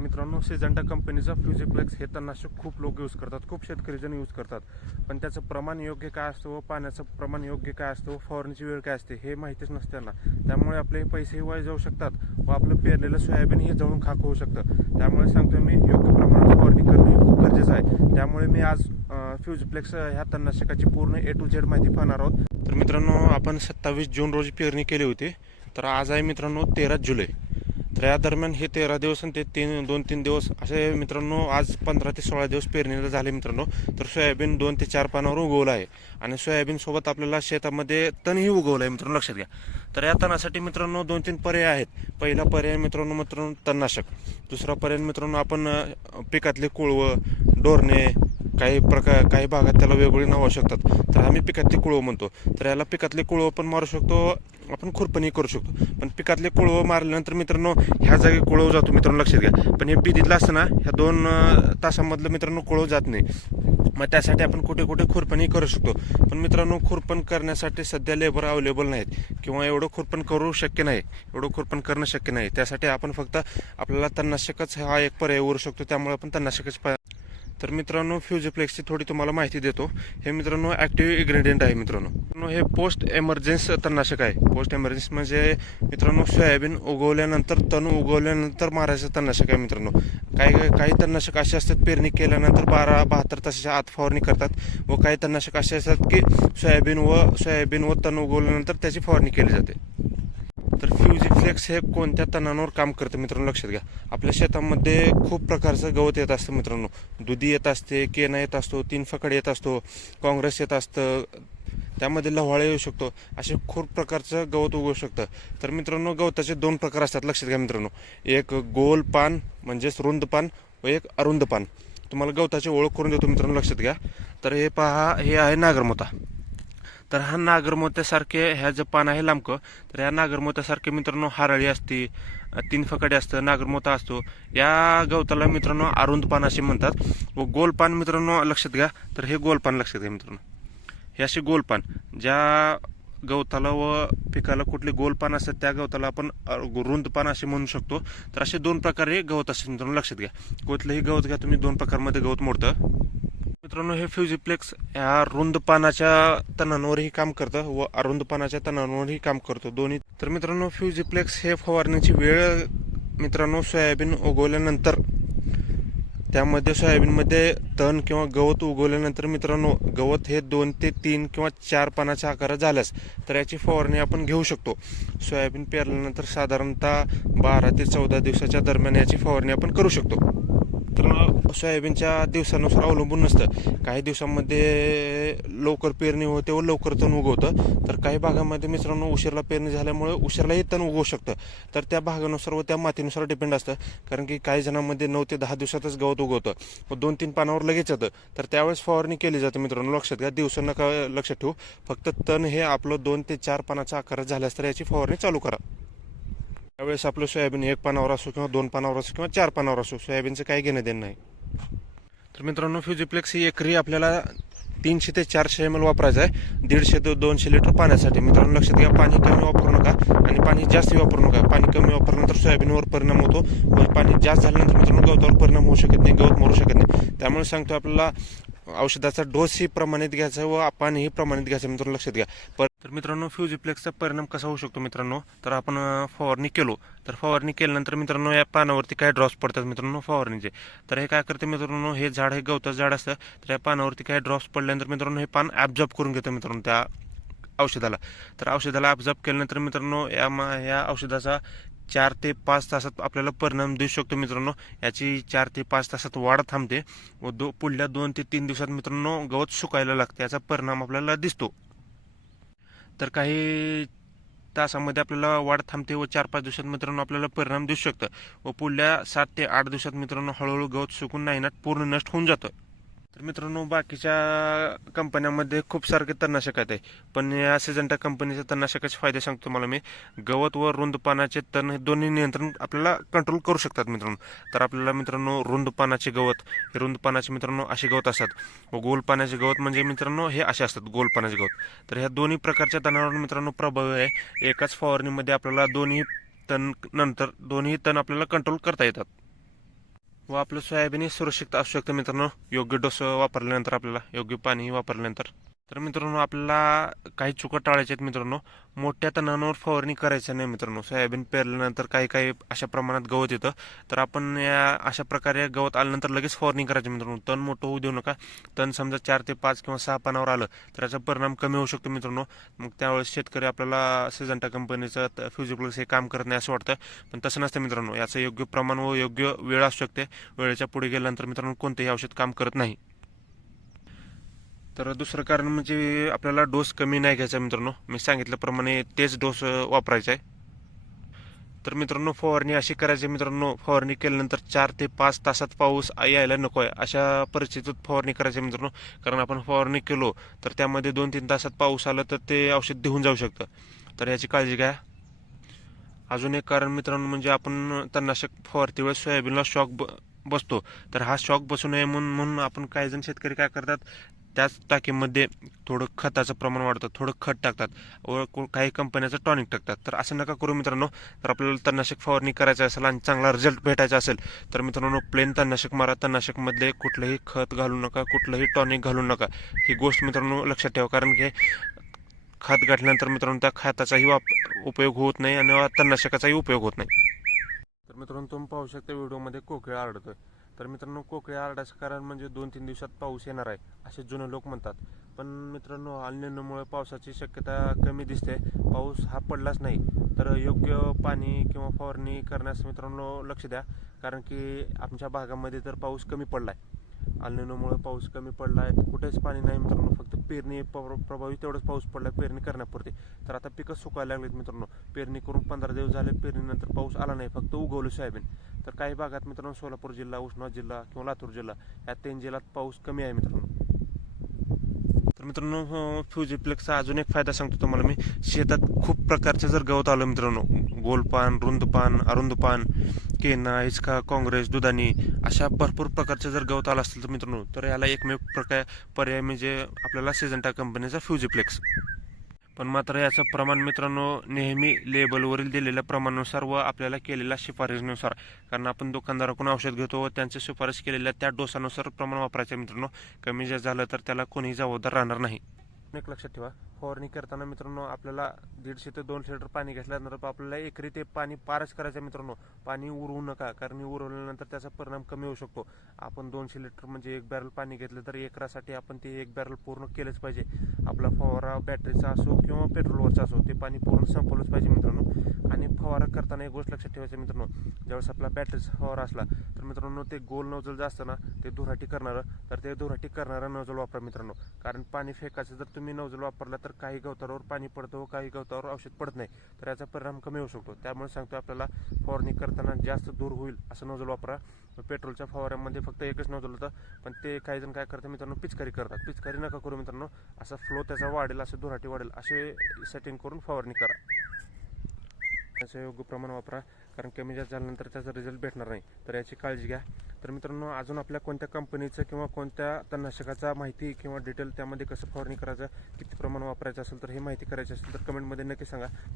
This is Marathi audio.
मित्रांनो, सिजंटा कंपनीचा फ्युजिप्लेक्स हे तणनाशक खूप लोक यूज करतात, खूप शेतकरीजण यूज करतात. पण त्याचं प्रमाण योग्य काय असतं व पाण्याचं प्रमाण योग्य काय असतं व फवारणीची वेळ काय असते हे माहितीच नसते त्यांना. त्यामुळे आपले पैसेही वाया जाऊ शकतात व आपलं पेरलेलं सोयाबीन हे जळून खाक होऊ शकतं. त्यामुळे सांगतो मी, योग्य प्रमाणात फवारणी करणे खूप गरजेचं आहे. त्यामुळे मी आज फ्युजिप्लेक्स ह्या तणनाशकाची पूर्ण A to Z माहिती पाहणार आहोत. तर मित्रांनो, आपण 27 जून रोजी पेरणी केली होती. तर आज आहे मित्रांनो 13 जुलै. तर या दरम्यान हे 13 दिवस आणि ते 2-3 दिवस असे मित्रांनो, आज 15 ते 16 दिवस पेरणीला झाले मित्रांनो. तर सोयाबीन 2 ते 4 पानावर उगवलं आहे आणि सोयाबीनसोबत आपल्याला शेतामध्ये तणही उगवलं आहे मित्रांनो, लक्षात घ्या. तर या तणासाठी मित्रांनो 2-3 पर्याय आहेत. पहिला पर्याय मित्रांनो तणनाशक. दुसरा पर्याय मित्रांनो, आपण पिकातले कुळवं, डोरणे, काही भागात त्याला वेगवेगळी नावं शकतात. तर आम्ही पिकातले कुळवं म्हणतो. तर याला पिकातले कुळवं पण मारू शकतो, आपण खुरपणी करू शकतो. पण पिकातले कुळवं मारल्यानंतर मित्रांनो ह्या जागी कुळव जातो मित्रांनो, लक्षात घ्या. पण हे बिदीतलं असतं ना, ह्या 2 तासामधलं मित्रांनो कुळव जात नाही. मग त्यासाठी आपण कुठे कुठे खुरपणी करू शकतो. पण मित्रांनो, खुरपण करण्यासाठी सध्या लेबर अवेलेबल नाहीत किंवा एवढं खुरपण करू शक्य नाही, एवढं खुरपण करणं शक्य नाही. त्यासाठी आपण फक्त आपल्याला तणनाशकच हा एक पर्याय उरू शकतो. त्यामुळे आपण तणनाशकच तर मित्रांनो, फ्युजिप्लेक्सची थोडी तुम्हाला माहिती देतो. हे मित्रांनो ॲक्टिव्ह इन्ग्रेडियंट आहे मित्रांनो. हे पोस्ट एमर्जन्सी तणनाशक आहे. पोस्ट एमर्जन्सी म्हणजे मित्रांनो, सोयाबीन उगवल्यानंतर, तण उगवल्यानंतर मारायचं तणनाशक आहे मित्रांनो. काही तणनाशक असे असतात, पेरणी केल्यानंतर 12-72 तासाच्या आत फवारणी करतात व काही तणनाशक असे असतात की सोयाबीन व तण उगवल्यानंतर त्याची फवारणी केली जाते. तर फ्युजिप्लेक्स हे कोणत्या तणांवर काम करतं मित्रांनो, लक्षात घ्या. आपल्या शेतामध्ये खूप प्रकारचं गवत येत असतं मित्रांनो. दुधी येत असते, केना येत असतो, 3 फकड येत असतो, काँग्रेस येत असतं, त्यामध्ये लव्हाळा येऊ शकतो. असे खूप प्रकारचं गवत उगवू शकतं. तर मित्रांनो, गवताचे 2 प्रकार असतात, लक्षात घ्या मित्रांनो. एक गोल पान म्हणजेच रुंद पान व एक अरुंद पान. तुम्हाला गवताची ओळख करून देतो मित्रांनो, लक्षात घ्या. तर हे पहा, हे आहे नागरमोथा. तर हा नागरमोत्यासारखे ह्या जे पान आहे लांबकं, तर ह्या नागरमोत्यासारखे मित्रांनो हरळी असते, 3 फकडे असतं, नागरमोथा असतो. या गवताला मित्रांनो अरुंद पान असे म्हणतात. व गोल पान मित्रांनो, लक्षात घ्या. तर हे गोल पान लक्षात घ्या मित्रांनो. हे असे गोल पान, ज्या गवताला व पिकाला कुठले गोल पान असतात त्या गवताला आपण रुंद पान असे म्हणू शकतो. तर असे 2 प्रकारे गवत असतात मित्रांनो, लक्षात घ्या. कुठलंही गवत घ्या तुम्ही, 2 प्रकारमध्ये गवत मोडतं मित्रांनो. हे फ्युजिप्लेक्स ह्या रुंद पानाच्या तणांवरही काम करतं व अरुंद पानाच्या तणांवरही काम करतो, दोन्ही. तर मित्रांनो, फ्युजिप्लेक्स हे फवारणीची वेळ मित्रांनो सोयाबीन उगवल्यानंतर, त्यामध्ये सोयाबीनमध्ये तण किंवा गवत उगवल्यानंतर मित्रांनो, गवत हे 2 ते 3 किंवा 4 पानाच्या आकारात झाल्यास तर याची फवारणी आपण घेऊ शकतो. सोयाबीन पेरल्यानंतर साधारणतः 12 ते 14 दिवसाच्या दरम्यान याची फवारणी आपण करू शकतो. तर सोयाबीनच्या दिवसानुसार अवलंबून नसतं. काही दिवसांमध्ये लवकर पेरणी होते व लवकर तण उगवतं. तर काही भागामध्ये मित्रांनो उशिरा पेरणी झाल्यामुळे उशिराही तण उगवू शकतं. तर त्या भागानुसार व त्या मातीनुसार डिपेंड असतं. कारण की काही जणांमध्ये 9 ते 10 दिवसातच गवत उगवतं व 2-3 पानावर लगेच येतं. तर त्यावेळेस फवारणी केली जाते मित्रांनो, लक्षात घ्या. दिवसा नका लक्षात ठेवू. फक्त तण हे आपलं 2 ते 4 पानाच्या आकारात झाल्यास तर याची फवारणी चालू करा. त्यावेळेस आपलं सोयाबीन 1 पानावर असो किंवा 2 पानावर असो किंवा 4 पानावर असो, सोयाबीनचं काही घेणं देणं नाही. तर मित्रांनो, फ्युजिप्लेक्स ही एकरी आपल्याला 300 ते 400 ml वापरायचं आहे 150 ते 200 लिटर पाण्यासाठी. मित्रांनो, लक्षात घ्या, पाणी कमी वापरू नका आणि पाणी जास्त वापरू नका. पाणी कमी वापरल्यानंतर सोयाबीनवर परिणाम होतो व पाणी जास्त झाल्यानंतर मित्रांनो गवतावर परिणाम होऊ शकत नाही, गवत मरू शकत नाही. त्यामुळे सांगतो, आपल्याला औषधाचा डोसही प्रमाणित घ्यायचा व पाणीही प्रमाणित घ्यायचं मित्रांनो, लक्षात घ्या. तर मित्रांनो, फ्युजिप्लेक्सचा परिणाम कसा होऊ शकतो मित्रांनो, तर आपण फवारणी केलो, तर फवारणी केल्यानंतर मित्रांनो या पानावरती काही ड्रॉप्स पडतात मित्रांनो फवारणीचे. तर हे काय करते मित्रांनो, हे झाड, हे गवताचं झाड असतं, तर या पानावरती काही ड्रॉप्स पडल्यानंतर मित्रांनो हे पान ॲब्झॉर्ब करून घेतं मित्रांनो त्या औषधाला. तर औषधाला ॲब्झॉर्ब केल्यानंतर मित्रांनो या औषधाचा 4 ते 5 तासात आपल्याला परिणाम दिसू शकतो मित्रांनो. याची 4 ते 5 तासात वाढ थांबते व पुढल्या 2 ते 3 दिवसात मित्रांनो गवत सुकायला लागते. याचा परिणाम आपल्याला दिसतो. तर काही तासामध्ये आपल्याला वाढ थांबते व 4-5 दिवसात मित्रांनो आपल्याला परिणाम दिसू शकतं व पुढल्या 7 ते 8 दिवसात मित्रांनो हळूहळू गवत सुकून नाहीनाट पूर्ण नष्ट होऊन जातं. तर मित्रांनो, बाकीच्या कंपन्यांमध्ये खूप सारखे तणनाशक आहेत, पण या सिजंटा कंपनीचे तणनाशकाचे फायदे सांगतो तुम्हाला मी. गवत व रुंद पानाचे तण हे दोन्ही नियंत्रण आपल्याला कंट्रोल करू शकतात मित्रांनो. तर आपल्याला मित्रांनो रुंद पानाचे गवत, हे रुंद पानाचे मित्रांनो असे गवत असतात व गोल पानाचे गवत म्हणजे मित्रांनो हे असे असतात, गोल पानाचे गवत. तर ह्या दोन्ही प्रकारच्या तणावर मित्रांनो प्रभावी आहे. एकाच फवारणीमध्ये आपल्याला दोन्ही तण आपल्याला कंट्रोल करता येतात. व आपलं सोयाबीन हे सुरक्षित असू शकतं मित्रांनो, योग्य डोस वापरल्यानंतर, आपल्याला योग्य पाणी वापरल्यानंतर. तर मित्रांनो, आपल्याला काही चुका टाळायच्या आहेत मित्रांनो. मोठ्या तणांवर फवारणी करायचं नाही मित्रांनो. सोयाबीन पेरल्यानंतर काही काही अशा प्रमाणात गवत येतं, तर आपण या अशा प्रकारे गवत आल्यानंतर लगेच फवारणी करायची मित्रांनो. तण मोठं होऊ देऊ नका. तण समजा 4 ते 5 किंवा 6 पानावर आलं तर याचा परिणाम कमी होऊ शकतो मित्रांनो. मग त्यावेळेस शेतकरी आपल्याला सिजंटा कंपनीचं फ्युजिप्लस हे काम करत नाही असं वाटतं, पण तसं नसतं मित्रांनो. याचं योग्य प्रमाण व योग्य वेळ असू शकते. वेळेच्या पुढे गेल्यानंतर मित्रांनो कोणतेही औषध काम करत नाही. तर दुसरं कारण म्हणजे आपल्याला डोस कमी नाही घ्यायचा मित्रांनो. मी सांगितल्याप्रमाणे तेच डोस वापरायचा आहे. तर मित्रांनो, फवारणी अशी करायची मित्रांनो, फवारणी केल्यानंतर 4 ते 5 तासात पाऊस यायला नको आहे अशा परिस्थितीत फवारणी करायची मित्रांनो. कारण आपण फवारणी केलो तर त्यामध्ये 2-3 तासात पाऊस आला तर ते औषध देऊन जाऊ शकतं, तर याची काळजी घ्या. अजून एक कारण मित्रांनो म्हणजे आपण तणनाशक फवारती वेळेस सोयाबीनला शॉक बसतो, तर हा शॉक बसू नये म्हणून आपण काही जण शेतकरी काय करतात, त्याच टाकीमध्ये थोडं खताचं प्रमाण वाढतं, थोडं खत टाकतात व काही कंपन्याचं टॉनिक टाकतात. तर असं नका करू मित्रांनो. तर आपल्याला तणनाशक फवारणी करायचं असेल आणि चांगला रिझल्ट भेटायचा असेल तर मित्रांनो प्लेन तणनाशक मारा. तणनाशकमध्ये कुठलंही खत घालू नका, कुठलंही टॉनिक घालू नका. ही गोष्ट मित्रांनो लक्षात ठेवा, कारण की खत घातल्यानंतर मित्रांनो त्या खताचाही उपयोग होत नाही आणि तणनाशकाचाही उपयोग होत नाही. तर मित्रांनो, तुम्ही पाहू शकता व्हिडिओमध्ये कोकिळा आरडतोय. तर मित्रांनो, कोकिळा आरडायचं कारण म्हणजे 2-3 दिवसात पाऊस येणार आहे असे जुने लोक म्हणतात. पण मित्रांनो, अल निनोमुळे पावसाची शक्यता कमी दिसते. पाऊस हा पडलाच नाही तर योग्य पाणी किंवा फवारणी करण्यास मित्रांनो लक्ष द्या, कारण की आमच्या भागामध्ये तर पाऊस कमी पडला आहे. अल निनोमुळे पाऊस कमी पडला आहे, कुठेच पाणी नाही मित्रांनो. फक्त पेरणी प्रभावी तेवढंच पाऊस पडला पेरणी करण्यापुरते. तर आता पिकं सुकायला लागलीत मित्रांनो. पेरणी करून 15 दिवस झाले, पेरणीनंतर पाऊस आला नाही, फक्त उगवलं सोयाबीन. तर काही भागात मित्रांनो, सोलापूर जिल्हा, उस्मानाबाद जिल्हा किंवा लातूर जिल्हा या 3 जिल्ह्यात पाऊस कमी आहे मित्रांनो. तर मित्रांनो, फ्युजिप्लेक्सचा अजून एक फायदा सांगतो तुम्हाला मी. शेतात खूप प्रकारचे जर गवत आलं मित्रांनो, गोलपान, रुंदपान, अरुंदपान, केना, हिचका, काँग्रेस, दुधानी अशा भरपूर प्रकारचे जर गवत आलं असतील तर मित्रांनो, तर याला एकमेव पर्याय म्हणजे आपल्याला सिजंटा कंपनीचा फ्युजिप्लेक्स. पण मात्र याचं प्रमाण मित्रांनो नेहमी लेबलवरील दिलेल्या प्रमाणानुसार व आपल्याला केलेल्या शिफारशीनुसार, कारण आपण दुकानदाराकडून औषध घेतो व त्यांची शिफारस केलेल्या त्या डोसानुसार प्रमाण वापरायचं मित्रांनो. कमी जास्त झालं तर त्याला कोणीही जबाबदार राहणार नाही. एक लक्षात ठेवा, फवारणी करताना मित्रांनो आपल्याला 150 ते 200 लिटर पाणी घेतल्यानंतर आपल्याला एकरी ते पाणी पारच करायचं मित्रांनो. पाणी उरवू नका, कारण उरवल्यानंतर त्याचा परिणाम कमी होऊ शकतो. आपण 200 लिटर म्हणजे 1 बॅरल पाणी घेतलं तर एकरासाठी आपण ते 1 बॅरल पूर्ण केलंच पाहिजे. आपला फवारा बॅटरीचा असो किंवा पेट्रोलवरचा असो, ते पाणी पूर्ण संपवलंच पाहिजे मित्रांनो. आणि फवारा करताना एक गोष्ट लक्षात ठेवायची मित्रांनो, ज्यावेळेस आपला बॅटरीचा फवारा असला तर मित्रांनो ते गोल नोजल जे असतं ना, ते धुराटी करणारं, तर ते धुराटी करणारं नोजल वापरा मित्रांनो. कारण पाणी फेकायचं जर तुम्ही नोजल वापरला तर काही गवतावर पाणी पडतं व काही गवतावर औषध पडत नाही, तर याचा परिणाम कमी होऊ शकतो. त्यामुळे सांगतो आपल्याला फवारणी करताना जास्त दूर होईल असं नोजल वापरा. पेट्रोलच्या फवाऱ्यामध्ये फक्त एकच नोजल होतं, पण ते काही जण काय करतात मित्रांनो, पिचकारी करतात. पिचकारी नका करू मित्रांनो. असा फ्लो त्याचा वाढेल, असं धुराटी वाढेल असे सेटिंग करून फवारणी करा. त्याचं योग्य प्रमाण वापरा, कारण कमी जास्त झाल्यानंतर त्याचा रिझल्ट भेटणार नाही, तर याची काळजी घ्या. तर मित्रांनो, अजून आपल्या कोणत्या कंपनीचं किंवा कोणत्या तणनाशकाचा माहिती किंवा डिटेल, त्यामध्ये कसं फवारणी करायचं, किती प्रमाण वापरायचं असेल तर हे माहिती करायची असेल तर कमेंटमध्ये नक्की सांगा.